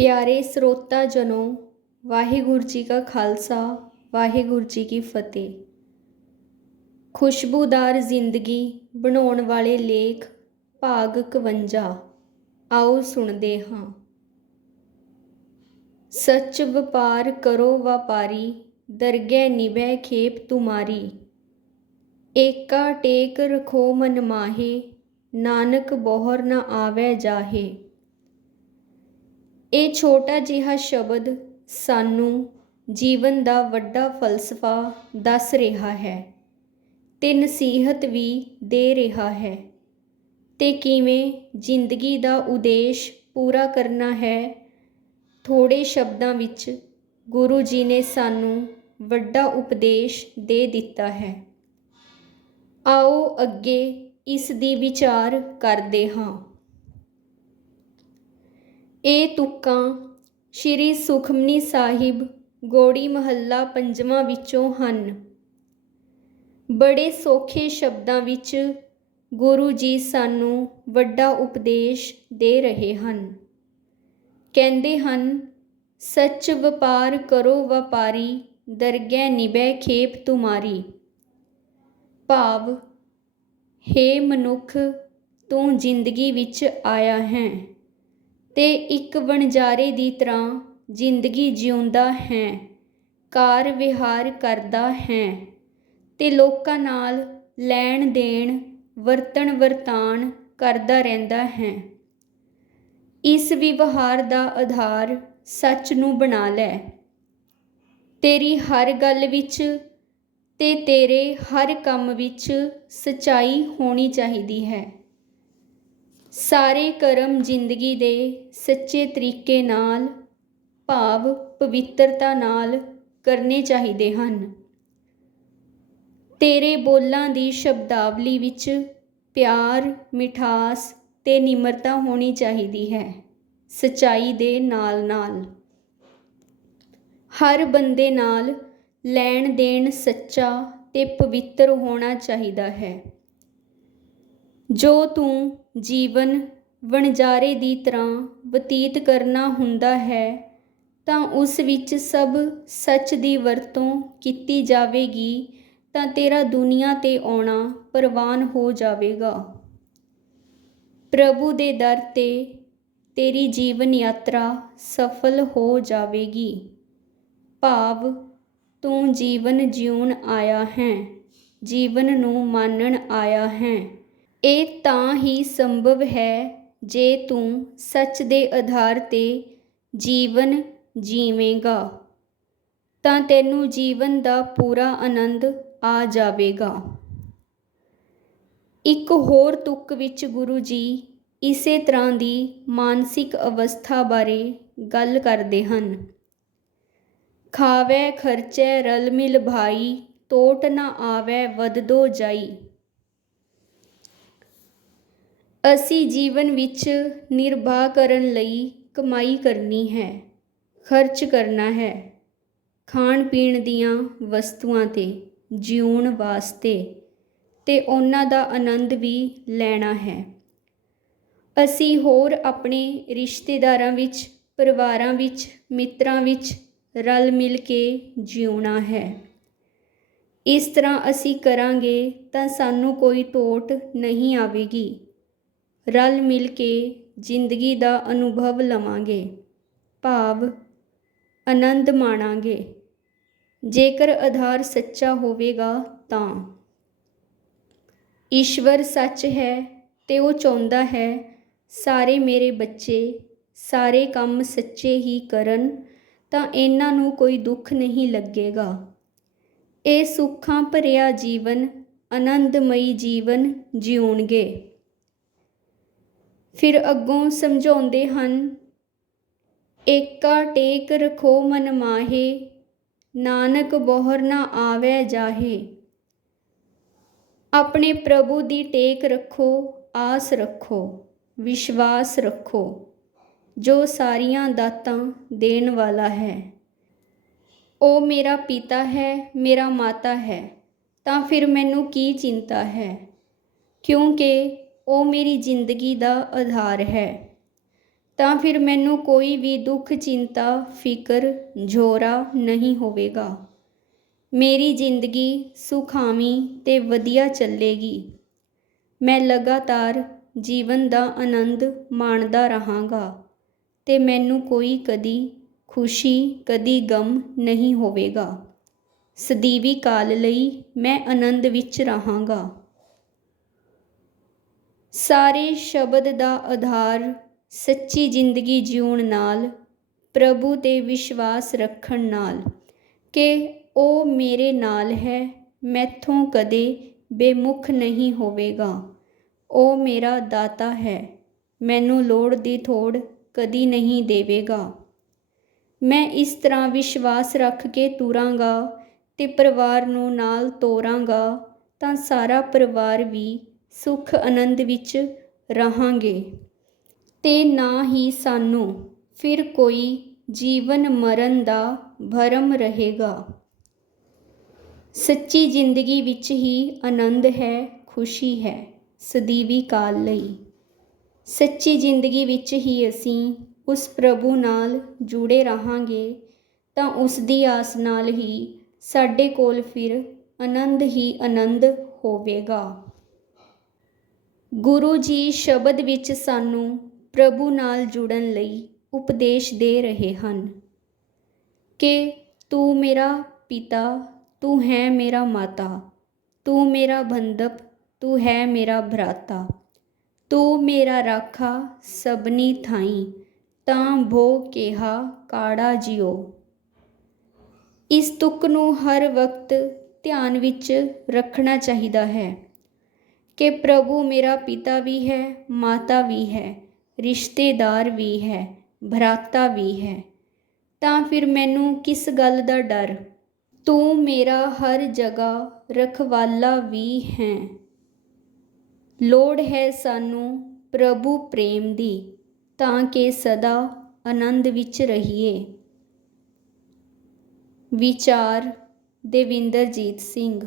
ਪਿਆਰੇ ਸਰੋਤਾ ਜਨੋ, ਵਾਹਿਗੁਰੂ ਜੀ ਕਾ ਖਾਲਸਾ, ਵਾਹਿਗੁਰੂ ਜੀ ਕੀ ਫਤਿਹ। ਖੁਸ਼ਬੂਦਾਰ ਜ਼ਿੰਦਗੀ ਬਣਾਉਣ ਵਾਲੇ ਲੇਖ, ਭਾਗ 51 ਆਓ ਸੁਣਦੇ ਹਾਂ। ਸੱਚ ਵਪਾਰ ਕਰੋ ਵਪਾਰੀ, ਦਰਗਹਿ ਨਿਭੈ ਖੇਪ ਤੁਮਾਰੀ। ਏਕਾ ਟੇਕ ਰਖੋ ਮਨ ਮਾਹੇ, ਨਾਨਕ ਬੋਹਰ ਨ ਆਵੈ ਜਾਹੇ। ਇਹ ਛੋਟਾ ਜਿਹਾ ਸ਼ਬਦ ਸਾਨੂੰ ਜੀਵਨ ਦਾ ਵੱਡਾ ਫਲਸਫਾ ਦੱਸ ਰਿਹਾ ਹੈ ਤੇ ਨਸੀਹਤ ਵੀ ਦੇ ਰਿਹਾ ਹੈ। ਤੇ ਕਿਵੇਂ ਜ਼ਿੰਦਗੀ ਦਾ ਉਦੇਸ਼ ਪੂਰਾ ਕਰਨਾ ਹੈ ਥੋੜੇ ਸ਼ਬਦਾਂ ਵਿੱਚ ਗੁਰੂ ਜੀ ਨੇ ਸਾਨੂੰ ਵੱਡਾ ਉਪਦੇਸ਼ ਦੇ ਦਿੱਤਾ ਹੈ। ਆਓ ਅੱਗੇ ਇਸ ਦੀ ਵਿਚਾਰ ਕਰਦੇ ਹਾਂ। ਇਹ ਤੁਕਾਂ, ਸ਼੍ਰੀ ਸੁਖਮਨੀ ਸਾਹਿਬ, ਗੋੜੀ ਮਹੱਲਾ ਪੰਜਵਾਂ ਵਿੱਚੋਂ ਹਨ। ਬੜੇ ਸੌਖੇ ਸ਼ਬਦਾਂ ਵਿੱਚ ਗੁਰੂ ਜੀ ਸਾਨੂੰ ਵੱਡਾ ਉਪਦੇਸ਼ ਦੇ ਰਹੇ ਹਨ। ਕਹਿੰਦੇ ਹਨ, ਸੱਚ ਵਪਾਰ ਕਰੋ ਵਪਾਰੀ, ਦਰਗਹਿ ਨਿਬੈ ਖੇਪ ਤੁਮਾਰੀ। ਭਾਵ, ਹੇ ਮਨੁੱਖ, ਤੂੰ ਜ਼ਿੰਦਗੀ ਵਿੱਚ ਆਇਆ ਹੈ। ਅਤੇ ਇੱਕ ਵਣਜਾਰੇ ਦੀ ਤਰ੍ਹਾਂ ਜ਼ਿੰਦਗੀ ਜਿਉਂਦਾ ਹੈ, ਕਾਰ ਵਿਹਾਰ ਕਰਦਾ ਹੈ ਅਤੇ ਲੋਕਾਂ ਨਾਲ ਲੈਣ ਦੇਣ, ਵਰਤਣ ਵਰਤਾਨ ਕਰਦਾ ਰਹਿੰਦਾ ਹੈ। ਇਸ ਵਿਵਹਾਰ ਦਾ ਆਧਾਰ ਸੱਚ ਨੂੰ ਬਣਾ ਲੈ। ਤੇਰੀ ਹਰ ਗੱਲ ਵਿੱਚ ਅਤੇ ਤੇਰੇ ਹਰ ਕੰਮ ਵਿੱਚ ਸੱਚਾਈ ਹੋਣੀ ਚਾਹੀਦੀ ਹੈ। ਸਾਰੇ ਕਰਮ ਜ਼ਿੰਦਗੀ ਦੇ ਸੱਚੇ ਤਰੀਕੇ ਨਾਲ, ਭਾਵ ਪਵਿੱਤਰਤਾ ਨਾਲ ਕਰਨੇ ਚਾਹੀਦੇ ਹਨ। ਤੇਰੇ ਬੋਲਾਂ ਦੀ ਸ਼ਬਦਾਵਲੀ ਵਿੱਚ ਪਿਆਰ, ਮਿਠਾਸ ਤੇ ਨਿਮਰਤਾ ਹੋਣੀ ਚਾਹੀਦੀ ਹੈ, ਸਚਾਈ ਦੇ ਨਾਲ-ਨਾਲ। ਹਰ ਬੰਦੇ ਨਾਲ ਲੈਣ ਦੇਣ ਸੱਚਾ ਤੇ ਪਵਿੱਤਰ ਹੋਣਾ ਚਾਹੀਦਾ ਹੈ। ਜੋ ਤੂੰ ਜੀਵਨ ਵਣਜਾਰੇ ਦੀ ਤਰ੍ਹਾਂ ਬਤੀਤ ਕਰਨਾ ਹੁੰਦਾ ਹੈ, ਤਾਂ ਉਸ ਵਿੱਚ ਸਭ ਸੱਚ ਦੀ ਵਰਤੋਂ ਕੀਤੀ ਜਾਵੇਗੀ, ਤਾਂ ਤੇਰਾ ਦੁਨੀਆ ਤੇ ਆਉਣਾ ਪ੍ਰਵਾਨ ਹੋ ਜਾਵੇਗਾ। ਪ੍ਰਭੂ ਦੇ ਦਰ ਤੇ ਤੇਰੀ ਜੀਵਨ ਯਾਤਰਾ ਸਫਲ ਹੋ ਜਾਵੇਗੀ। ਭਾਵ, ਤੂੰ ਜੀਵਨ ਜਿਉਣ ਆਇਆ ਹੈ, ਜੀਵਨ ਨੂੰ ਮਾਨਣ ਆਇਆ ਹੈ। ਇਹ ਤਾਂ ਹੀ ਸੰਭਵ ਹੈ ਜੇ ਤੂੰ ਸੱਚ ਦੇ ਆਧਾਰ ਤੇ ਜੀਵਨ ਜੀਵੇਂਗਾ, ਤਾਂ ਤੈਨੂੰ ਜੀਵਨ ਦਾ ਪੂਰਾ ਆਨੰਦ ਆ ਜਾਵੇਗਾ। ਇੱਕ ਹੋਰ ਤੁਕ ਵਿੱਚ ਗੁਰੂ ਜੀ ਇਸੇ ਤਰ੍ਹਾਂ ਦੀ ਮਾਨਸਿਕ ਅਵਸਥਾ ਬਾਰੇ ਗੱਲ ਕਰਦੇ ਹਨ। ਖਾਵੇ ਖਰਚੇ ਰਲ ਮਿਲ ਭਾਈ, ਟੋਟ ਨਾ ਆਵੇ ਵਦਦੋ ਜਾਈ। ਅਸੀਂ ਜੀਵਨ ਵਿੱਚ ਨਿਰਵਾਹ ਕਰਨ ਲਈ ਕਮਾਈ ਕਰਨੀ ਹੈ, ਖਰਚ ਕਰਨਾ ਹੈ ਖਾਣ ਪੀਣ ਦੀਆਂ ਵਸਤੂਆਂ ਤੇ, ਜਿਉਣ ਵਾਸਤੇ, ਤੇ ਉਹਨਾਂ ਦਾ ਆਨੰਦ ਵੀ ਲੈਣਾ ਹੈ। ਅਸੀਂ ਹੋਰ ਆਪਣੇ ਰਿਸ਼ਤੇਦਾਰਾਂ ਵਿੱਚ, ਪਰਿਵਾਰਾਂ ਵਿੱਚ, ਮਿੱਤਰਾਂ ਵਿੱਚ ਰਲ ਮਿਲ ਕੇ ਜਿਉਣਾ ਹੈ। ਇਸ ਤਰ੍ਹਾਂ ਅਸੀਂ ਕਰਾਂਗੇ ਤਾਂ ਸਾਨੂੰ ਕੋਈ ਟੋਟ ਨਹੀਂ ਆਵੇਗੀ। ਰਲ ਮਿਲ ਕੇ ਜ਼ਿੰਦਗੀ ਦਾ ਅਨੁਭਵ ਲਵਾਂਗੇ। ਭਾਵ, ਆਨੰਦ ਮਾਣਾਂਗੇ। ਜੇਕਰ ਆਧਾਰ ਸੱਚਾ ਹੋਵੇਗਾ ਤਾਂ। ਈਸ਼ਵਰ ਸੱਚ ਹੈ ਤੇ ਉਹ ਚਾਹੁੰਦਾ ਹੈ, ਸਾਰੇ ਮੇਰੇ ਬੱਚੇ, ਸਾਰੇ ਕੰਮ ਸੱਚੇ ਹੀ ਕਰਨ, ਤਾਂ ਇਹਨਾਂ ਨੂੰ ਕੋਈ ਦੁੱਖ ਨਹੀਂ ਲੱਗੇਗਾ। ਇਹ ਸੁੱਖਾਂ ਭਰਿਆ ਜੀਵਨ, ਆਨੰਦਮਈ ਜੀਵਨ ਜਿਉਣਗੇ ਫਿਰ ਅੱਗੋਂ ਸਮਝਾਉਂਦੇ ਹਨ, ਏਕਾ ਟੇਕ ਰਖੋ ਮਨ ਮਾਹੇ, ਨਾਨਕ ਬੋਹਰ ਨਾ ਆਵੇ ਜਾਹੇ। ਆਪਣੇ ਪ੍ਰਭੂ ਦੀ ਟੇਕ ਰੱਖੋ, ਆਸ ਰੱਖੋ, ਵਿਸ਼ਵਾਸ ਰੱਖੋ, ਜੋ ਸਾਰੀਆਂ ਦਾਤਾਂ ਦੇਣ ਵਾਲਾ ਹੈ। ਉਹ ਮੇਰਾ ਪਿਤਾ ਹੈ, ਮੇਰਾ ਮਾਤਾ ਹੈ, ਤਾਂ ਫਿਰ ਮੈਨੂੰ ਕੀ ਚਿੰਤਾ ਹੈ? ਕਿਉਂਕਿ ਉਹ ਮੇਰੀ ਜ਼ਿੰਦਗੀ ਦਾ ਆਧਾਰ ਹੈ। ਤਾਂ ਫਿਰ ਮੈਨੂੰ ਕੋਈ ਵੀ ਦੁੱਖ, ਚਿੰਤਾ, ਫਿਕਰ ਝੋਰਾ ਨਹੀਂ ਹੋਵੇਗਾ। ਮੇਰੀ ਜ਼ਿੰਦਗੀ ਸੁਖਾਵੀਂ ਤੇ ਵਧੀਆ ਚੱਲੇਗੀ। ਮੈਂ ਲਗਾਤਾਰ ਜੀਵਨ ਦਾ ਆਨੰਦ ਮਾਣਦਾ ਰਹਾਂਗਾ ਤੇ ਮੈਨੂੰ ਕੋਈ ਕਦੀ ਖੁਸ਼ੀ, ਕਦੀ ਗਮ ਨਹੀਂ ਹੋਵੇਗਾ। ਸਦੀਵੀ ਕਾਲ ਲਈ ਮੈਂ ਆਨੰਦ ਵਿੱਚ ਰਹਾਂਗਾ। ਸਾਰੇ ਸ਼ਬਦ ਦਾ ਆਧਾਰ ਸੱਚੀ ਜ਼ਿੰਦਗੀ ਜਿਉਣ ਨਾਲ, ਪ੍ਰਭੂ ਤੇ ਵਿਸ਼ਵਾਸ ਰੱਖਣ ਨਾਲ, ਕਿ ਉਹ ਮੇਰੇ ਨਾਲ ਹੈ, ਮੈਥੋਂ ਕਦੇ ਬੇਮੁਖ ਨਹੀਂ ਹੋਵੇਗਾ। ਉਹ ਮੇਰਾ ਦਾਤਾ ਹੈ, ਮੈਨੂੰ ਲੋੜ ਦੀ ਥੋੜ ਕਦੀ ਨਹੀਂ ਦੇਵੇਗਾ। ਮੈਂ ਇਸ ਤਰ੍ਹਾਂ ਵਿਸ਼ਵਾਸ ਰੱਖ ਕੇ ਤੁਰਾਂਗਾ ਤੇ ਪਰਿਵਾਰ ਨੂੰ ਨਾਲ ਤੋਰਾਂਗਾ ਤਾਂ ਸਾਰਾ ਪਰਿਵਾਰ ਵੀ ਸੁਖ ਆਨੰਦ ਵਿੱਚ ਰਹਾਂਗੇ। ਤੇ ਨਾ ਹੀ ਸਾਨੂੰ ਫਿਰ ਕੋਈ ਜੀਵਨ ਮਰਨ ਦਾ ਭਰਮ ਰਹੇਗਾ। ਸੱਚੀ ਜ਼ਿੰਦਗੀ ਵਿੱਚ ਹੀ ਆਨੰਦ ਹੈ, ਖੁਸ਼ੀ ਹੈ, ਸਦੀਵੀ ਕਾਲ ਲਈ। ਸੱਚੀ ਜ਼ਿੰਦਗੀ ਵਿੱਚ ਹੀ ਅਸੀਂ ਉਸ ਪ੍ਰਭੂ ਨਾਲ ਜੁੜੇ ਰਹਾਂਗੇ, ਤਾਂ ਉਸ ਦੀ ਆਸ ਨਾਲ ਹੀ ਸਾਡੇ ਕੋਲ ਫਿਰ ਆਨੰਦ ਹੀ ਆਨੰਦ ਹੋਵੇਗਾ। ਗੁਰੂ ਜੀ ਸ਼ਬਦ ਵਿੱਚ ਸਾਨੂੰ ਪ੍ਰਭੂ ਨਾਲ ਜੁੜਨ ਲਈ ਉਪਦੇਸ਼ ਦੇ ਰਹੇ ਹਨ। ਕਿ ਤੂੰ ਮੇਰਾ ਪਿਤਾ, ਤੂੰ ਹੈ ਮੇਰਾ ਮਾਤਾ, ਤੂੰ ਮੇਰਾ ਬੰਦਪ ਤੂੰ ਹੈ ਮੇਰਾ ਭਰਾਤਾ, ਤੂੰ ਮੇਰਾ ਰਾਖਾ ਸਭਨੀ ਥਾਈ, ਤਾਂ ਭੋ ਕਿਹਾ ਕਾੜਾ ਜਿਓ ਇਸ ਤੁਕ ਨੂੰ ਹਰ ਵਕਤ ਧਿਆਨ ਵਿੱਚ ਰੱਖਣਾ ਚਾਹੀਦਾ ਹੈ। ਕਿ ਪ੍ਰਭੂ ਮੇਰਾ ਪਿਤਾ ਵੀ ਹੈ, ਮਾਤਾ ਵੀ ਹੈ, ਰਿਸ਼ਤੇਦਾਰ ਵੀ ਹੈ, ਭਰਾਤਾ ਵੀ ਹੈ। ਤਾਂ ਫਿਰ ਮੈਨੂੰ ਕਿਸ ਗੱਲ ਦਾ ਡਰ? ਤੂੰ ਮੇਰਾ ਹਰ ਜਗ੍ਹਾ ਰਖਵਾਲਾ ਵੀ ਹੈ। ਲੋੜ ਹੈ ਸਾਨੂੰ ਪ੍ਰਭੂ ਪ੍ਰੇਮ ਦੀ, ਤਾਂ ਕਿ ਸਦਾ ਆਨੰਦ ਵਿੱਚ ਰਹੀਏ। ਵਿਚਾਰ ਦੇਵਿੰਦਰਜੀਤ ਸਿੰਘ